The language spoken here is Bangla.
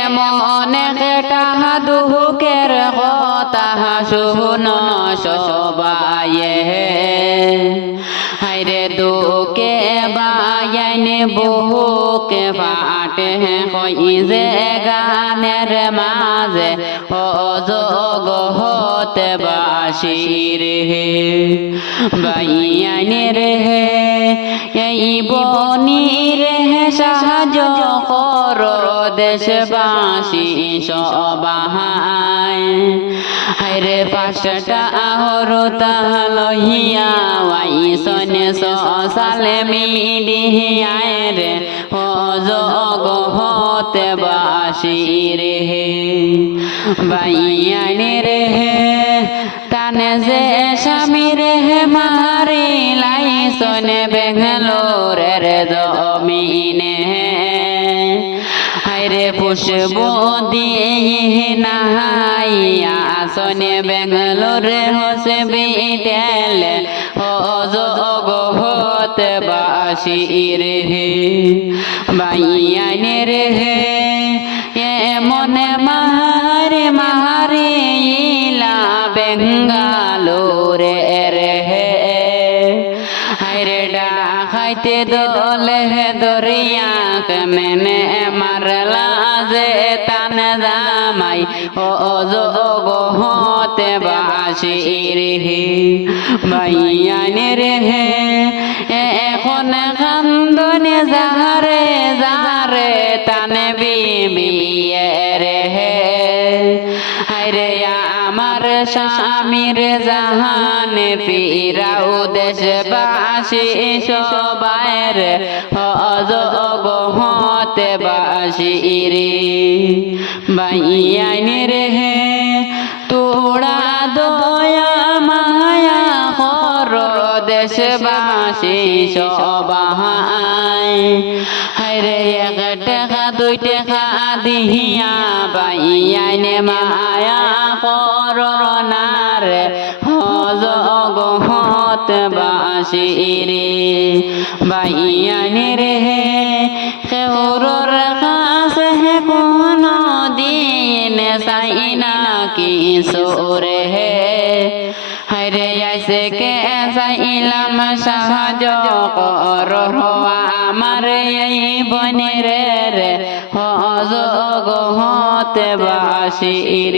এমন একটা দুঃখের কথা শুনো সবাইয়ে, হায়রে দুঃখে বায়ান বুকে ফাটে কই যে গানের মাঝে ও যোগ হতে বাসির হে বাইয়ানের হে এই বনির হে সাহায্য কর দেশবাসী সবাই, হায়রে পাঁচটা আহরতা লইয়া ওয়াইসনে সালে মিলিয়ায় রে ও যোগ হতে বাসির হে বাইয়ানের হে তানে যে স্বামীর হে মারি লাইসনে বেঙ্গালোরের জমিনে, হায়রে পুষ্প দিয়ে নাহাইয়া আসনে বেঙ্গালোরে হোসে বিটেল ও যোগ হতে বাসির হে বাইয়ানের হে মনে মাহারে মাহারে ইলা বেঙ্গালোরে হে, হায়রে ডাকাইতে দলে দরিয়া মেনে মারলা যে তান জামাই ও যোগ হতে বাসির হে বাইয়ানের হে এখন কান্দনে যাহারে যাহারে তানে বিবিয়ের হে, হায়রে আমার স্বামীর জাহান ফিরাও দেশবাসী সবাইর যোগ হতে বাসির বাইয়ানের হে তোড়া দয়া মায়া কর দেশবাসী সবাই, হায়রে এক টাকা দুই টাকা দিহিয়া বাইয়ানে মায়া কর না রে যোগ হতে বাসির বাইয়ানের হে কেউরর কাছে কোনো দিন চাই না কিশোরে হে, হায়রে আইসে কে চাইলাম সাহায্য কর আমার এই বনের রে যোগ হতে বাসির।